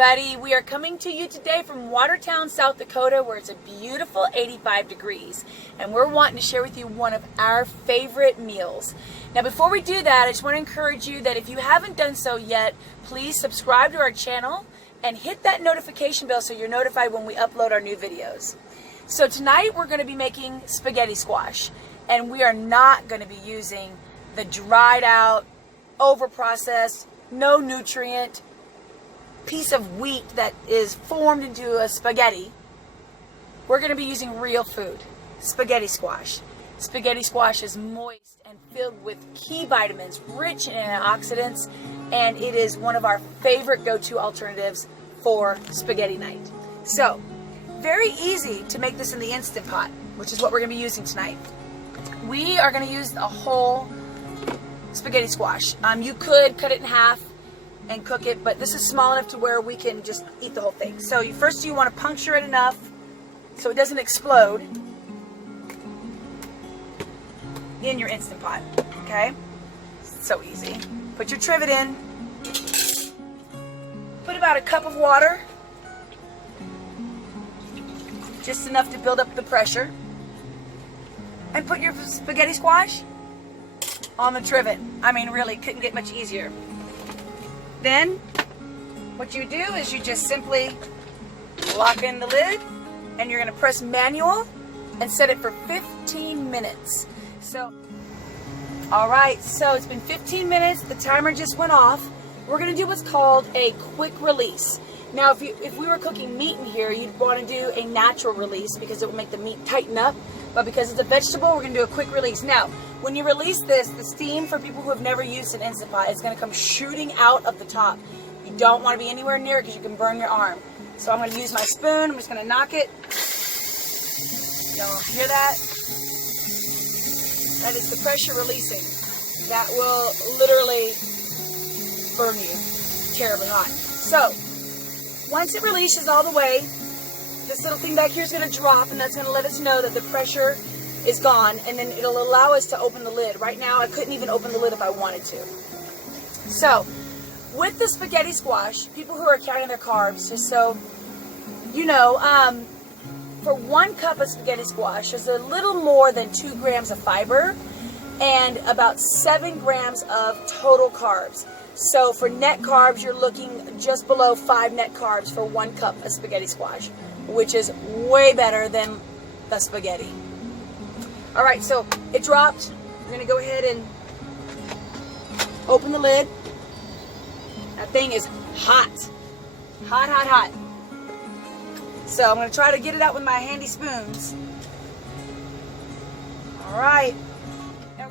everybody. We are coming to you today from Watertown, South Dakota, where it's a beautiful 85 degrees. And we're wanting to share with you one of our favorite meals. Now, before we do that, I just want to encourage you that if you haven't done so yet, please subscribe to our channel and hit that notification bell so you're notified when we upload our new videos. So tonight we're going to be making spaghetti squash. And we are not going to be using the dried out, over-processed, no nutrient piece of wheat that is formed into a spaghetti. We're going to be using real food, spaghetti squash. Spaghetti squash is moist and filled with key vitamins, rich in antioxidants, and it is one of our favorite go-to alternatives for spaghetti night. So, very easy to make this in the Instant Pot, which is what we're going to be using tonight. We are going to use a whole spaghetti squash. You could cut it in half and cook it, but this is small enough to where we can just eat the whole thing. So first you want to puncture it enough so it doesn't explode in your Instant Pot, okay? So easy. Put your trivet in. Put about a cup of water, just enough to build up the pressure, and put your spaghetti squash on the trivet. I mean, really, couldn't get much easier. Then, what you do is you just simply lock in the lid, and you're going to press manual and set it for 15 minutes. So, alright, so it's been 15 minutes, the timer just went off. We're going to do what's called a quick release. Now, if we were cooking meat in here, you'd want to do a natural release because it will make the meat tighten up. But because it's a vegetable, we're going to do a quick release. Now, when you release this, the steam, for people who have never used an Instant Pot, is going to come shooting out of the top. You don't want to be anywhere near it because you can burn your arm. So I'm going to use my spoon. I'm just going to knock it. Y'all hear that? That is the pressure releasing. That will literally burn you terribly hot. So, once it releases all the way, this little thing back here is going to drop, and that's going to let us know that the pressure is gone, and then it'll allow us to open the lid. Right now, I couldn't even open the lid if I wanted to. So, with the spaghetti squash, people who are counting their carbs, just so you know, for 1 cup of spaghetti squash, there's a little more than 2 grams of fiber and about 7 grams of total carbs. So for net carbs, you're looking just below 5 net carbs for 1 cup of spaghetti squash, which is way better than the spaghetti. Alright, so it dropped. We're going to go ahead and open the lid. That thing is hot. Hot, hot, hot. So I'm going to try to get it out with my handy spoons. Alright.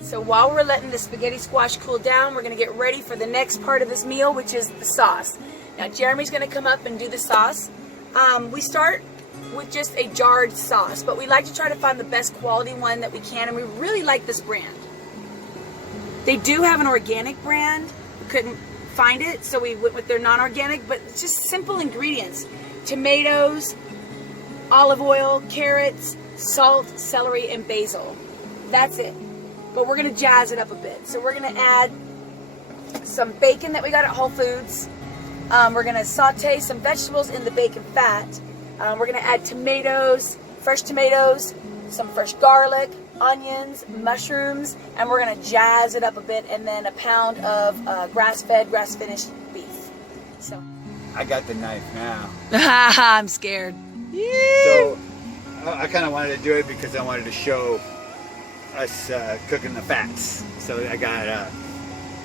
So while we're letting the spaghetti squash cool down, we're going to get ready for the next part of this meal, which is the sauce. Now Jeremy's going to come up and do the sauce. We start with just a jarred sauce, but we like to try to find the best quality one that we can, and we really like this brand. They do have an organic brand. We couldn't find it, so we went with their non-organic, but it's just simple ingredients. Tomatoes, olive oil, carrots, salt, celery, and basil. That's it. But we're going to jazz it up a bit. So we're going to add some bacon that we got at Whole Foods. We're going to saute some vegetables in the bacon fat. We're going to add tomatoes, fresh tomatoes, some fresh garlic, onions, mushrooms, and we're going to jazz it up a bit, and then a pound of grass-fed, grass-finished beef. So I got the knife now. I'm scared. So I kind of wanted to do it because I wanted to show us cooking the fats. So I got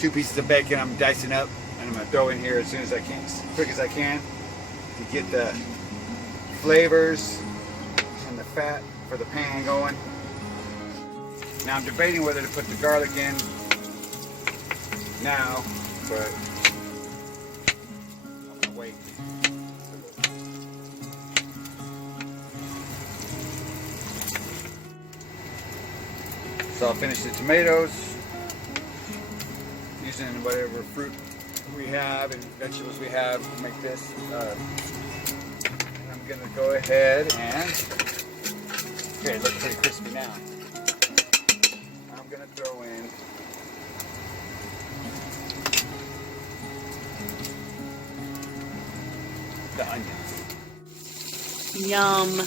2 pieces of bacon I'm dicing up, and I'm going to throw in here as soon as I can, as quick as I can, to get the flavors and the fat for the pan going. Now I'm debating whether to put the garlic in now, but I'm going to wait. So I'll finish the tomatoes using whatever fruit we have and vegetables we have to make this. I'm going to go ahead and, okay, it looks pretty crispy now. I'm going to throw in the onions. Yum.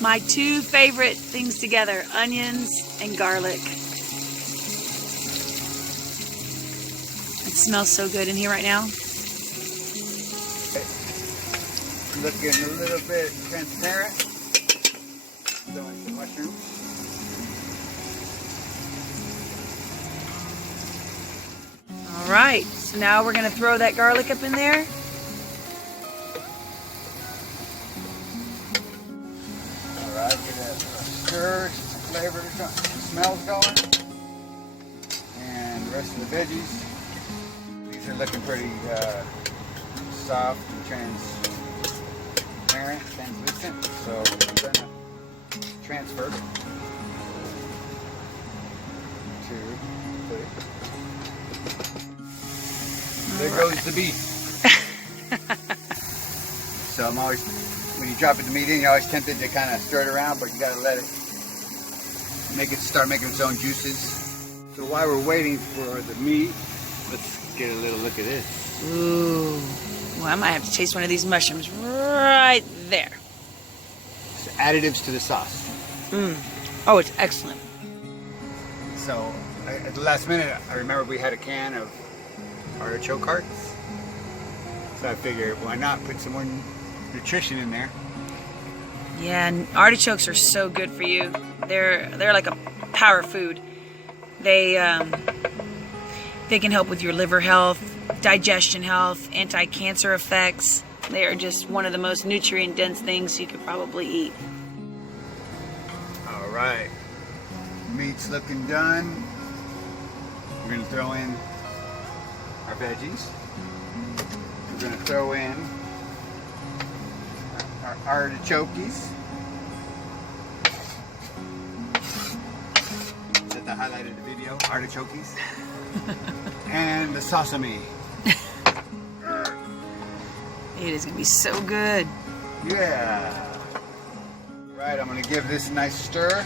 My two favorite things together, onions and garlic. It smells so good in here right now. Looking a little bit transparent. Throwing some mushrooms. All right, so now we're gonna throw that garlic up in there. All right, get a stir, some flavor, some smells going. And the rest of the veggies. These are looking pretty soft and translucent. So I'm gonna transfer to there goes the beef. So I'm always, when you drop the meat in, you're always tempted to kind of stir it around, but you gotta let it start making its own juices. So while we're waiting for the meat, let's get a little look at this. Ooh, well, I might have to taste one of these mushrooms right there. It's additives to the sauce. Oh, it's excellent. So at the last minute, I remember we had a can of artichoke hearts. So I figured, why not put some more nutrition in there? Yeah, and artichokes are so good for you. They're like a power food. They can help with your liver health, digestion health, anti-cancer effects. They are just one of the most nutrient-dense things you could probably eat. All right, meat's looking done. We're gonna throw in our veggies. We're gonna throw in our artichokes. Is that the highlight of the video? Artichokes. And the sesame. It is gonna be so good. Yeah. Right, I'm gonna give this a nice stir.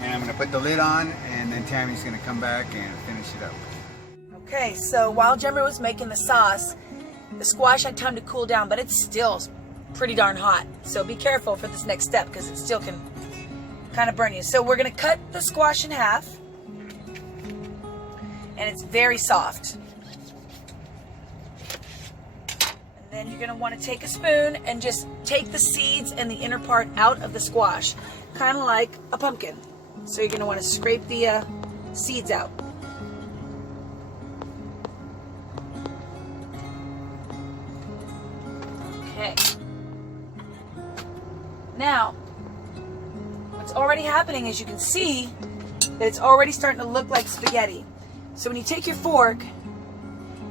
And I'm gonna put the lid on, and then Tammy's gonna come back and finish it up. Okay, so while Jemmer was making the sauce, the squash had time to cool down, but it's still pretty darn hot. So be careful for this next step because it still can kind of burn you. So we're gonna cut the squash in half, and it's very soft. And then you're gonna want to take a spoon and just take the seeds and the inner part out of the squash, kind of like a pumpkin. So you're gonna want to scrape the seeds out. Okay. Now, what's already happening is you can see that it's already starting to look like spaghetti. So when you take your fork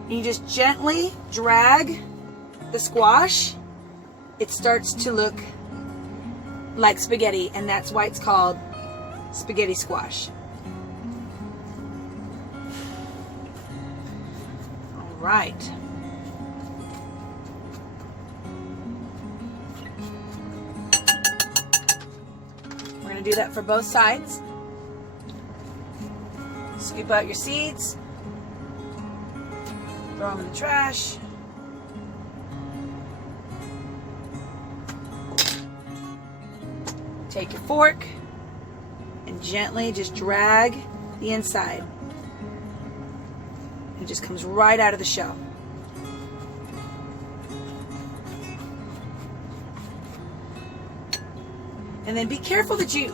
and you just gently drag the squash, it starts to look like spaghetti, and that's why it's called spaghetti squash. All right. We're going to do that for both sides. Scoop out your seeds. Throw them in the trash. Take your fork and gently just drag the inside. It just comes right out of the shell. And then be careful that you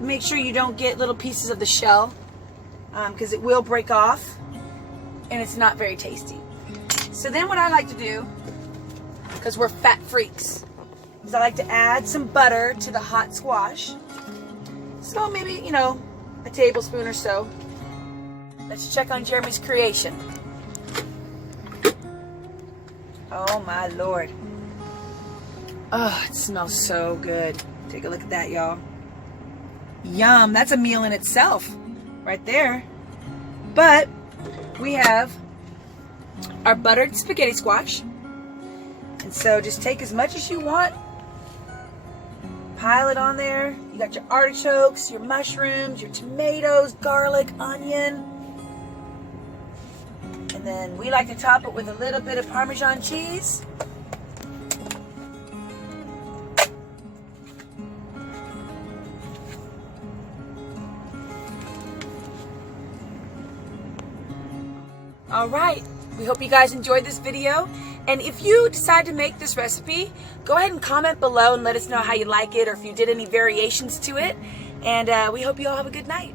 make sure you don't get little pieces of the shell, because it will break off and it's not very tasty. So then what I like to do, because we're fat freaks, is I like to add some butter to the hot squash. So maybe, you know, a tablespoon or so. Let's check on Jeremy's creation. Oh my Lord. Oh, it smells so good. Take a look at that, y'all. Yum, that's a meal in itself right there. But we have our buttered spaghetti squash. And so just take as much as you want. Pile it on there. You got your artichokes, your mushrooms, your tomatoes, garlic, onion. And then we like to top it with a little bit of Parmesan cheese. All right, we hope you guys enjoyed this video. And if you decide to make this recipe, go ahead and comment below and let us know how you like it or if you did any variations to it. And we hope you all have a good night.